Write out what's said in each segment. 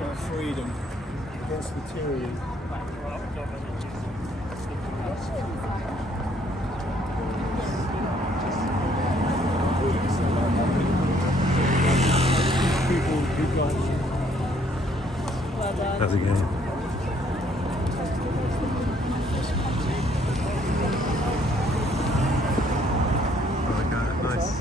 for freedom against the tyranny. How's it going? Nice.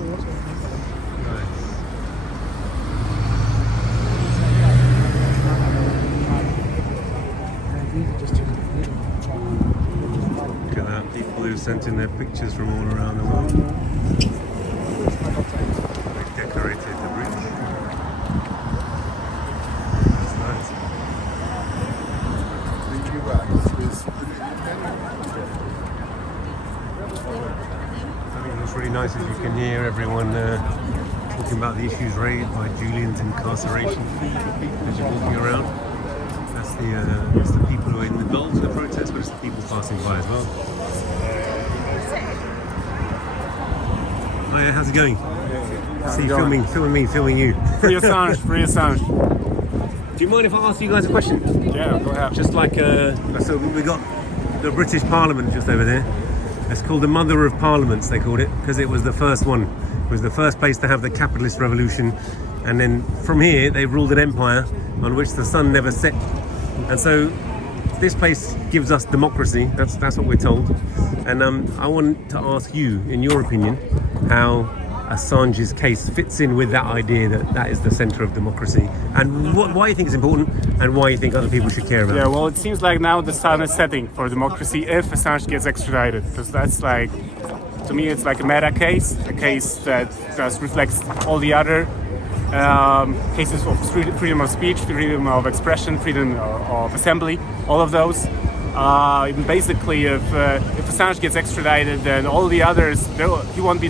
Look at that, people who sent in their pictures from all around the world. They've decorated the bridge. That's nice. I think what's really nice is you can hear everyone talking about the issues raised by Julian's incarceration as you're walking around. That's the people who are involved in the protest, but it's the people passing by as well. Oh yeah, how's it going? See you filming you. Free Assange, free Assange. Do you mind if I ask you guys a question? Yeah, go ahead. Just like, so we got the British Parliament just over there. It's called the Mother of Parliaments, they called it, because it was the first one. It was the first place to have the capitalist revolution. And then from here, they ruled an empire on which the sun never set. And so this place gives us democracy. That's what we're told. And I want to ask you, in your opinion, how Assange's case fits in with that idea that is the centre of democracy, and why you think it's important, and why you think other people should care about it. Yeah, well, it seems like now the sun is setting for democracy if Assange gets extradited, because that's like, to me, it's like a meta case, a case that just reflects all the other cases of freedom of speech, freedom of expression, freedom of assembly, all of those. Basically, if Assange gets extradited, then all the others, he won't be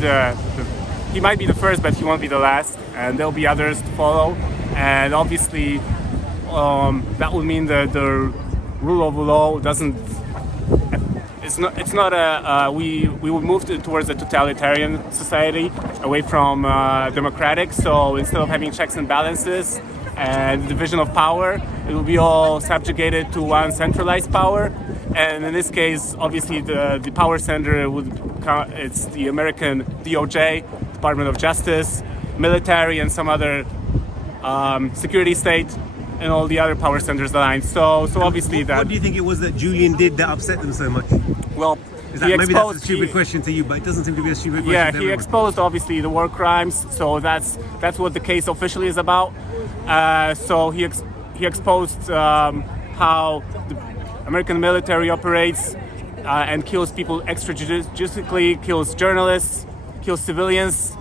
he might be the first, but he won't be the last, and there'll be others to follow. And obviously, that would mean that the rule of law doesn't. It's not a. We will move towards a totalitarian society, away from democratic. So instead of having checks and balances and division of power, it will be all subjugated to one centralized power. And in this case, obviously, the power center it's the American DOJ, Department of Justice, military, and some other security state, and all the other power centers aligned. So obviously that. What do you think it was that Julian did that upset them so much? Well, maybe that's a stupid question to you, but it doesn't seem to be a stupid question. Yeah, to he everyone. exposed obviously the war crimes. So that's what the case officially is about. So he exposed how the American military operates and kills people extrajudicially, kills journalists, kills civilians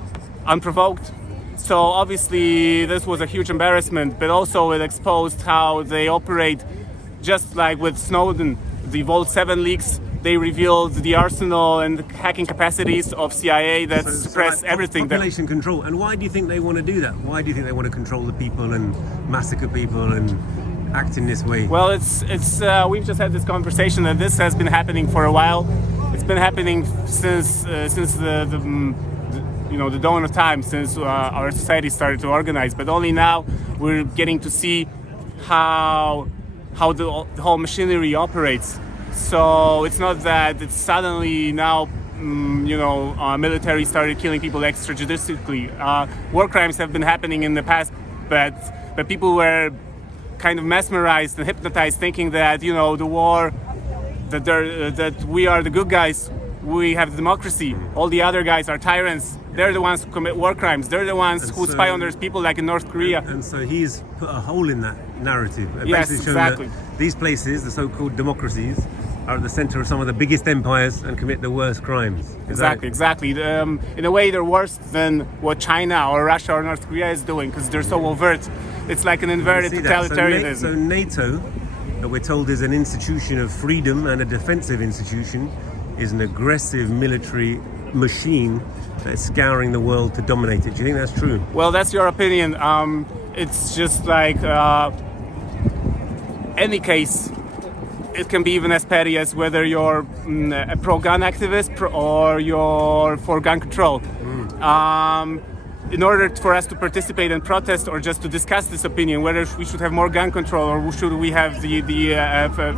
unprovoked. So obviously this was a huge embarrassment, but also it exposed how they operate, just like with Snowden, the Vault 7 leaks. They revealed the arsenal and hacking capacities of CIA that suppress everything. Population control. And why do you think they want to do that? Why do you think they want to control the people and massacre people and act in this way? Well, it's we've just had this conversation that this has been happening for a while. It's been happening since the dawn of time, since our society started to organize. But only now we're getting to see how the whole machinery operates. So it's not that it's suddenly now, military started killing people extrajudicially. War crimes have been happening in the past, but people were kind of mesmerized and hypnotized, thinking that the war, that we are the good guys, we have democracy. All the other guys are tyrants. They're the ones who commit war crimes. They're the ones who spy on their people, like in North Korea. And so he's put a hole in that narrative. And yes, basically shown exactly. That these places, the so-called democracies, are at the center of some of the biggest empires and commit the worst crimes. Exactly. In a way, they're worse than what China or Russia or North Korea is doing, because they're so overt. It's like an inverted totalitarianism. So NATO, that we're told is an institution of freedom and a defensive institution, is an aggressive military machine that's scouring the world to dominate it. Do you think that's true? Well, that's your opinion. It's just like any case. It can be even as petty as whether you're a pro-gun activist or you're for gun control. in order for us to participate and protest or just to discuss this opinion, whether we should have more gun control or should we have the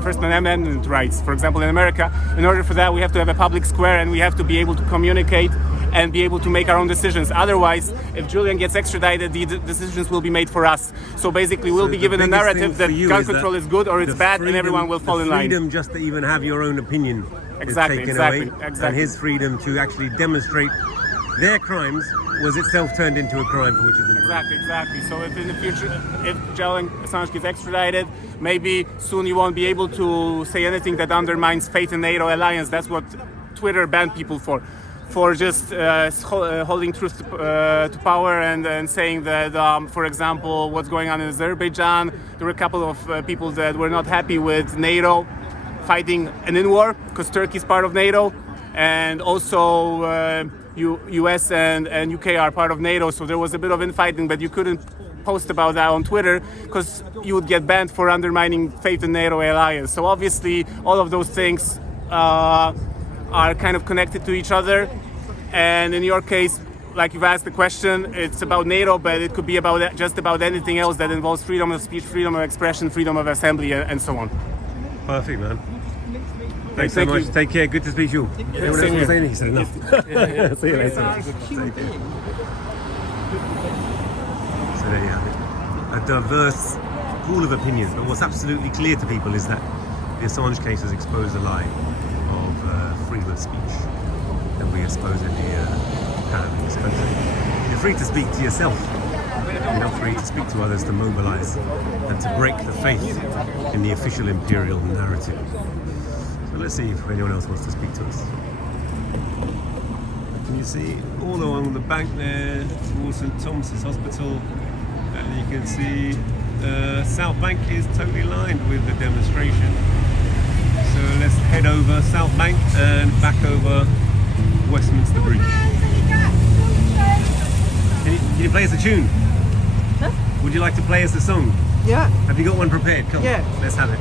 First Amendment rights, for example, in America, in order for that we have to have a public square and we have to be able to communicate and be able to make our own decisions. Otherwise, if Julian gets extradited, the decisions will be made for us. So basically, we'll be given a narrative that gun control is good or it's bad, and everyone will fall in line. Freedom just to even have your own opinion is taken away, and his freedom to actually demonstrate their crimes was itself turned into a crime for which he's been tried. Exactly. So if in the future, if Julian Assange gets extradited, maybe soon you won't be able to say anything that undermines faith in NATO alliance. That's what Twitter banned people for just holding truth to power and saying that, for example, what's going on in Azerbaijan, there were a couple of people that were not happy with NATO fighting an in-war, because Turkey is part of NATO, and also US and UK are part of NATO, so there was a bit of infighting, but you couldn't post about that on Twitter because you would get banned for undermining faith in NATO alliance. So obviously all of those things are kind of connected to each other, and in your case, like you've asked the question, it's about NATO, but it could be about just about anything else that involves freedom of speech, freedom of expression, freedom of assembly, and so on. Perfect, man. Thanks so much. Take care. Good to speak to you. Anyone else want to say anything? He said enough. See you later. So there you have it. A diverse pool of opinions, but what's absolutely clear to people is that the Assange case has exposed a lie of freedom of speech that we supposedly have in this country. You're free to speak to yourself. You're not free to speak to others, to mobilize and to break the faith in the official imperial narrative. So let's see if anyone else wants to speak to us. Can you see all along the bank there towards St Thomas's Hospital, and you can see South Bank is totally lined with the demonstration. So let's head over South Bank and back over Westminster Bridge. Can you play us a tune? Huh? Would you like to play us a song? Yeah. Have you got one prepared? Come Yeah. on, let's have it.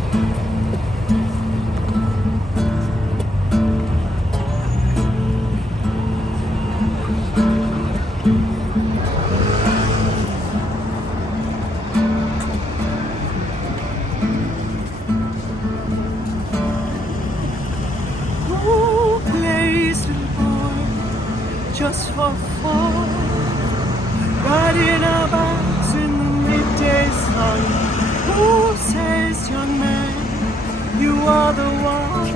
Who plays the boy just for fun? Riding about in the midday sun. Who says, young man, you are the one?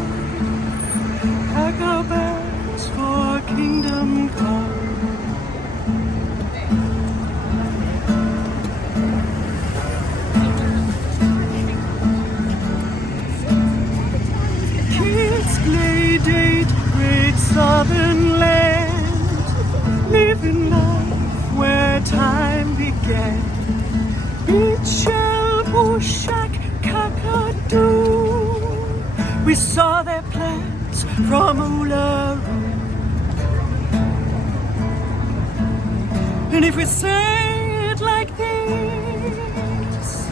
Pack our bags for kingdom come. Kids play date, great southern land, living life where time began. Beach shell, bushak, kakadu. We saw their plans from Uluru. And if we say it like this,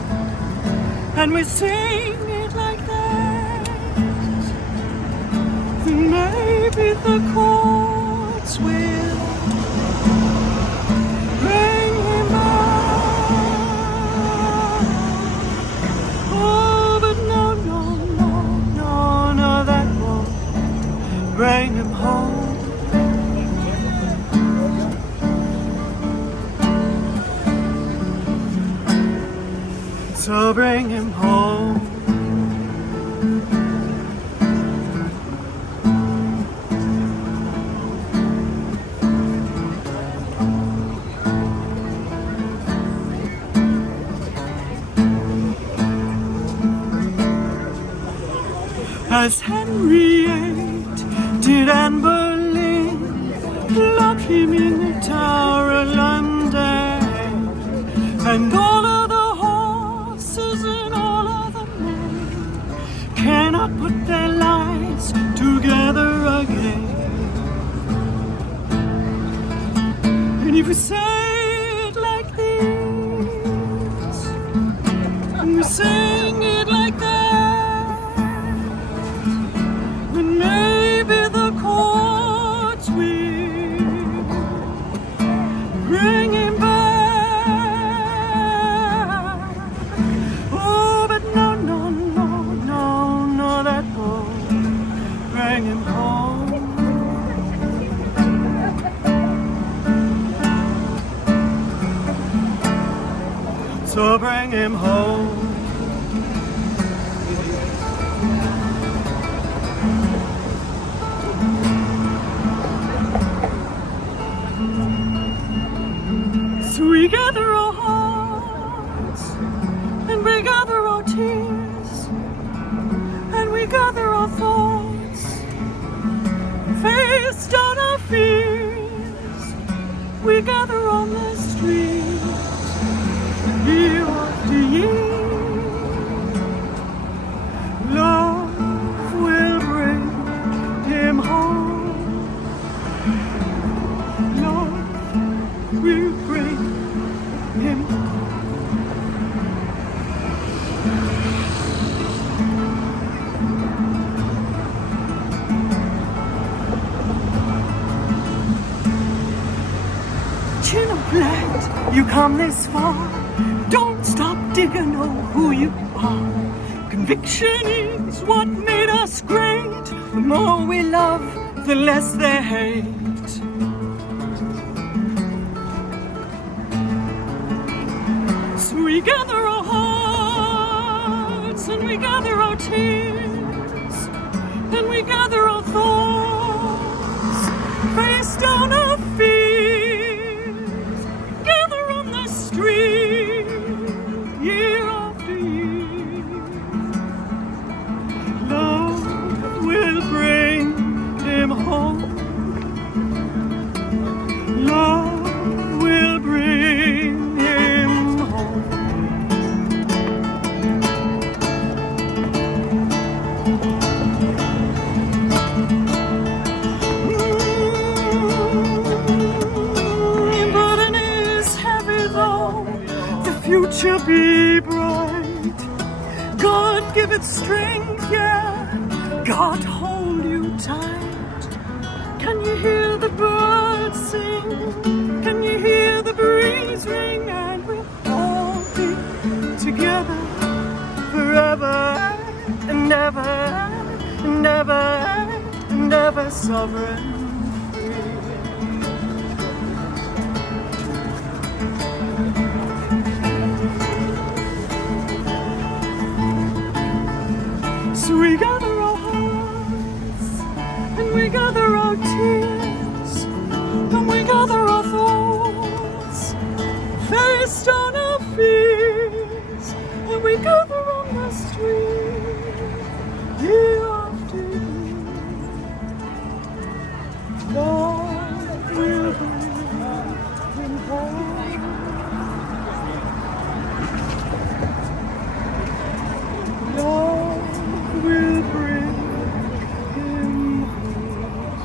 and we sing it like that, then maybe the chords will bring him out. Oh, but no, that won't bring him home. So bring him home. As Henry VIII did Anne Boleyn, lock him in the Tower of London, and all of the horses and all of the men cannot put their lives together again. And if we say it like this, and we sing it like that, then maybe the chords will bring it. bring him home. So we gather our hearts, and we gather our tears, and we gather our thoughts, face down our fears. We gather on the street, year after year. Love will bring him home. Love will bring him home. Chin of land, you come this far. Don't stop digging, know who you are. Conviction is what made us great. The more we love, the less they hate. So we gather our hearts, and we gather our tears, and we gather our thoughts, face down our fears, gather on the street, year after year. Love will bring him home. Love will bring him home. Burden is heavy though the future be bright. God give it strength, yeah. God hold you tight. Can you hear the birds sing? Can you hear the breeze ring? And we'll all be together forever and ever and ever and ever sovereign. So we gather our hearts, and we gather our tears, and we gather our thoughts, face down our fears, and we gather on the street, year after year. Love will bring him home. Love will bring him home.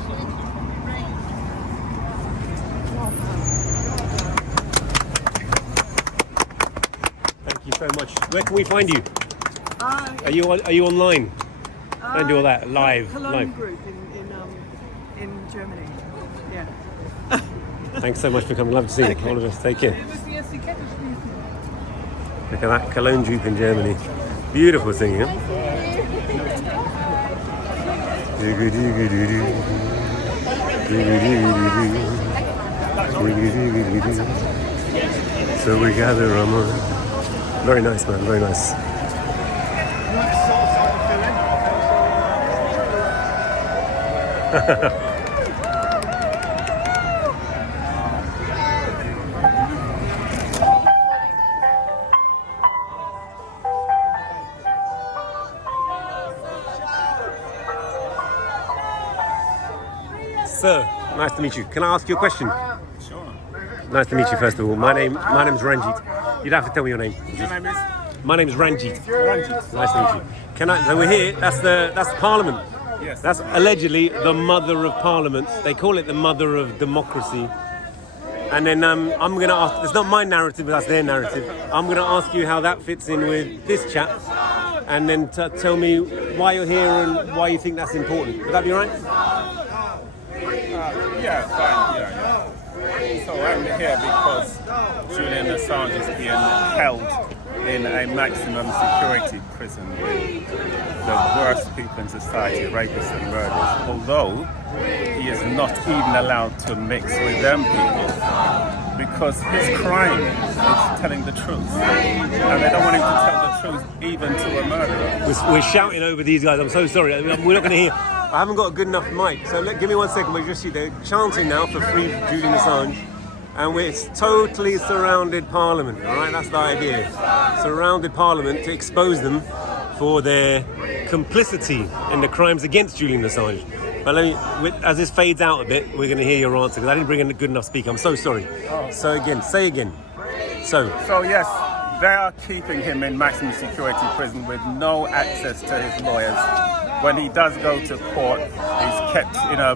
Thank you so much. Where can we find you? Are you online? Don't do all that live. Cologne group in Germany. Yeah. Thanks so much for coming. Love to see you. All of us. Take care. Look at that Cologne group in Germany. Beautiful singing. Huh? So we gather on. Very nice, man. Very nice. Sir, nice to meet you. Can I ask you a question? Sure. Nice to meet you, first of all. My name's Ranjit. You don't have to tell me your name. Your name is? My name's Ranjit. Ranjit. Nice to meet you. So we're here. That's Parliament. Yes. That's allegedly the mother of Parliament. They call it the mother of democracy. And then I'm going to ask. It's not my narrative, but that's their narrative. I'm going to ask you how that fits in with this chap, and then tell me why you're here and why you think that's important. Would that be right? Yeah, fine. Yeah. So I'm here because Julian Assange is being held in a maximum security prison with the worst people in society, rapists and murderers. Although he is not even allowed to mix with them people. because his crime is telling the truth, and they don't want him to tell the truth even to a murderer. We're shouting over these guys. I'm so sorry. We're not going to hear. I haven't got a good enough mic. So give me 1 second. We'll just see. They're chanting now for free Julian Assange. And it's totally surrounded Parliament. All right, that's the idea. Surrounded Parliament to expose them for their complicity in the crimes against Julian Assange. But as this fades out a bit, we're going to hear your answer because I didn't bring in a good enough speaker. I'm so sorry. So again, say again. So yes, they are keeping him in maximum security prison with no access to his lawyers. When he does go to court, he's kept in a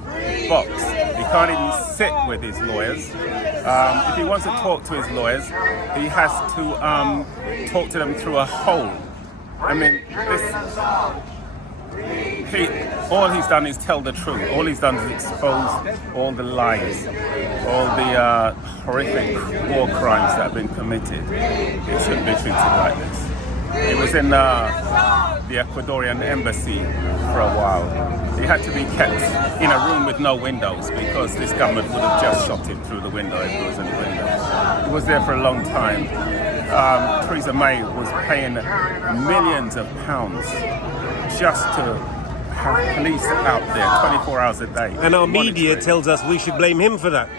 box. He can't even sit with his lawyers. If he wants to talk to his lawyers, he has to talk to them through a hole. I mean, all he's done is tell the truth. All he's done is expose all the lies, all the horrific war crimes that have been committed. It shouldn't be treated like this. He was in the Ecuadorian embassy for a while. He had to be kept in a room with no windows because this government would have just shot him through the window if there was any windows. He was there for a long time. Theresa May was paying millions of pounds just to have police out there 24 hours a day. And our media tells us we should blame him for that.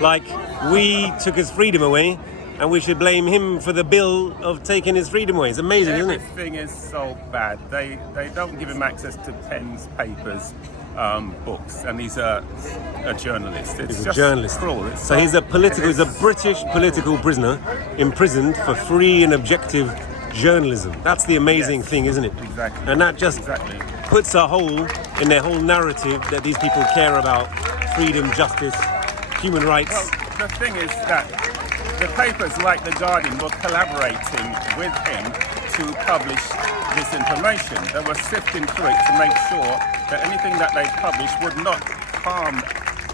Like, we took his freedom away and we should blame him for the bill of taking his freedom away. It's amazing, isn't it? Everything is so bad. They don't give him access to pens, papers, books, and he's a journalist. It's He's just a journalist. cruel. So he's a British political prisoner imprisoned for free and objective journalism. That's the amazing thing, isn't it? Exactly. And that just puts a hole in their whole narrative that these people care about freedom, justice, human rights. Well, the thing is that the papers like The Guardian were collaborating with him to publish this information. They were sifting through it to make sure that anything that they published would not harm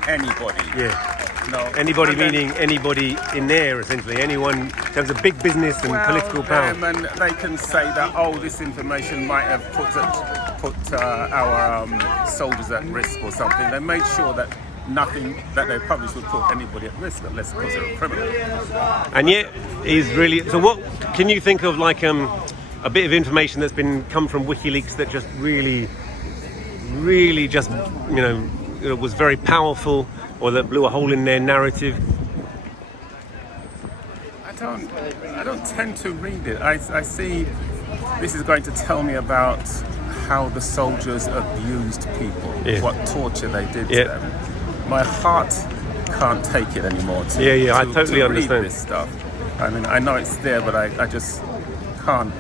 anybody. Yeah. No. Anybody meaning anybody in there, essentially. Anyone in terms of big business and political power. And they can say that, oh, this information might have put our soldiers at risk or something. They made sure that nothing that they published would put anybody at risk unless because they're a criminal. And yet, he's really... So what can you think of, like, a bit of information that's come from WikiLeaks that just really just, was very powerful, or that blew a hole in their narrative? I don't tend to read it. I see this is going to tell me about how the soldiers abused people, what torture they did to them. My heart can't take it anymore. I totally understand read this stuff. I mean, I know it's there, but I just can't,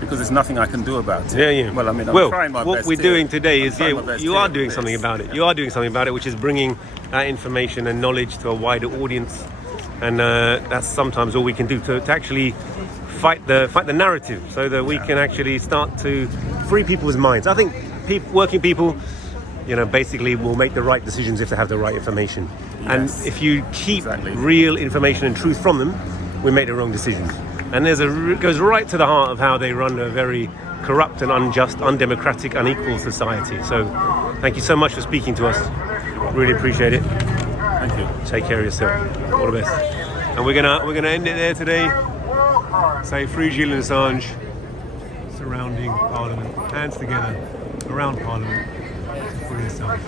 because there's nothing I can do about it. Well, I mean, I'm trying my best. What we're doing today is you are doing this. something about it. You are doing something about it, which is bringing that information and knowledge to a wider audience, and that's sometimes all we can do to actually fight the narrative, so that we can actually start to free people's minds. I think working people, basically will make the right decisions if they have the right information. And if you keep real information and truth from them, we make the wrong decisions. And it goes right to the heart of how they run a very corrupt and unjust, undemocratic, unequal society. So thank you so much for speaking to us. Really appreciate it. Thank you. Take care of yourself. All the best. And we're gonna end it there today. Say free Julian Assange. Surrounding Parliament. Hands together around Parliament. Free Assange.